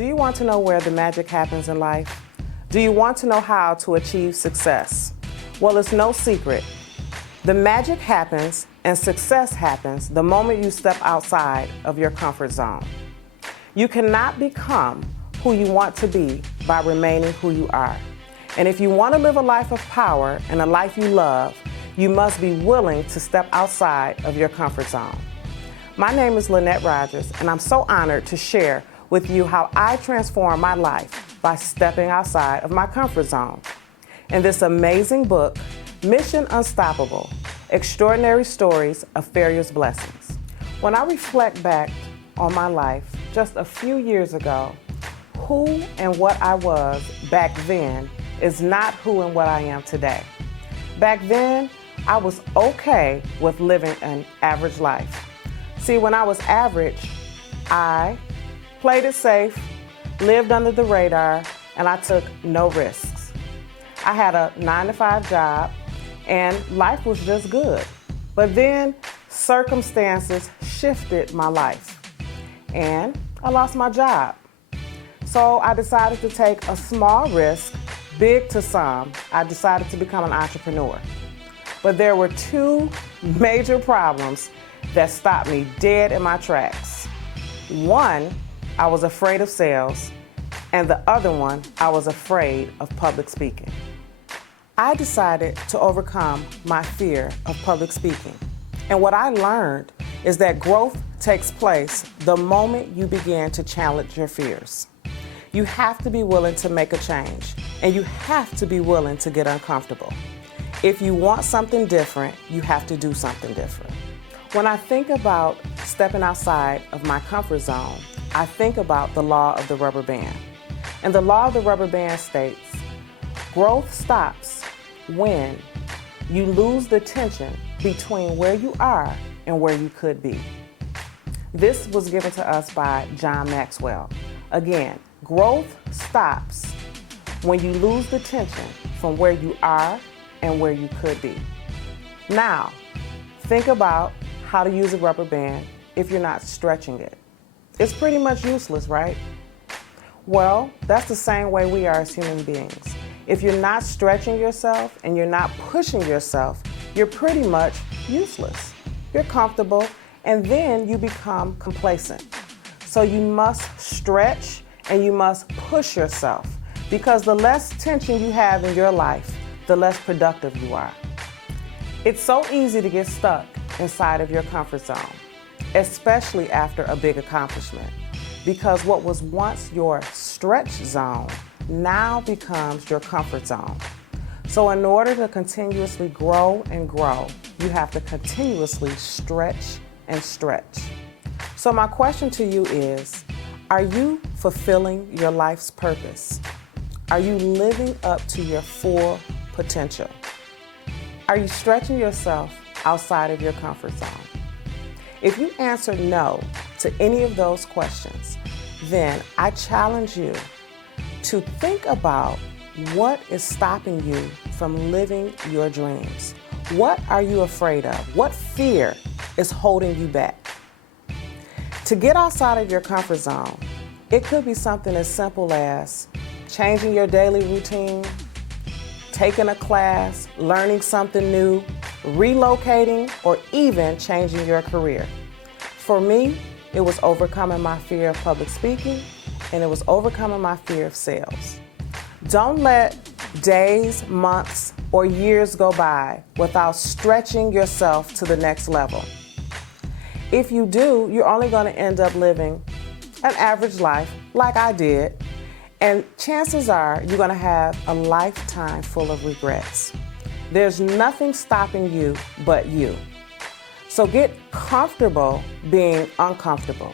Do you want to know where the magic happens in life? Do you want to know how to achieve success? Well, it's no secret. The magic happens and success happens the moment you step outside of your comfort zone. You cannot become who you want to be by remaining who you are. And if you want to live a life of power and a life you love, you must be willing to step outside of your comfort zone. My name is Lynnette Rogers, and I'm so honored to share with you how I transform my life by stepping outside of my comfort zone. In this amazing book, Mission Unstoppable, Extraordinary Stories of Failure's Blessings. When I reflect back on my life just a few years ago, who and what I was back then is not who and what I am today. Back then, I was okay with living an average life. See, when I was average, I played it safe, lived under the radar, and I took no risks. I had a 9-to-5 job, and life was just good. But then circumstances shifted my life, and I lost my job. So I decided to take a small risk, big to some. I decided to become an entrepreneur. But there were two major problems that stopped me dead in my tracks. One, I was afraid of sales, and the other one, I was afraid of public speaking. I decided to overcome my fear of public speaking. And what I learned is that growth takes place the moment you begin to challenge your fears. You have to be willing to make a change, and you have to be willing to get uncomfortable. If you want something different, you have to do something different. When I think about stepping outside of my comfort zone, I think about the law of the rubber band. And the law of the rubber band states, growth stops when you lose the tension between where you are and where you could be. This was given to us by John Maxwell. Again, growth stops when you lose the tension from where you are and where you could be. Now, think about how to use a rubber band if you're not stretching it. It's pretty much useless, right? Well, that's the same way we are as human beings. If you're not stretching yourself and you're not pushing yourself, you're pretty much useless. You're comfortable, and then you become complacent. So you must stretch and you must push yourself, because the less tension you have in your life, the less productive you are. It's so easy to get stuck inside of your comfort zone, especially after a big accomplishment, because what was once your stretch zone now becomes your comfort zone. So in order to continuously grow and grow, you have to continuously stretch and stretch. So my question to you is, are you fulfilling your life's purpose? Are you living up to your full potential? Are you stretching yourself outside of your comfort zone? If you answer no to any of those questions, then I challenge you to think about what is stopping you from living your dreams. What are you afraid of? What fear is holding you back? To get outside of your comfort zone, it could be something as simple as changing your daily routine, taking a class, learning something new, relocating, or even changing your career. For me, it was overcoming my fear of public speaking, and it was overcoming my fear of sales. Don't let days, months, or years go by without stretching yourself to the next level. If you do, you're only going to end up living an average life like I did, and chances are you're going to have a lifetime full of regrets. There's nothing stopping you but you. So get comfortable being uncomfortable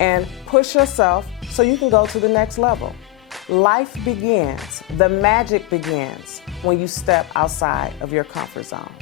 and push yourself so you can go to the next level. Life begins, the magic begins when you step outside of your comfort zone.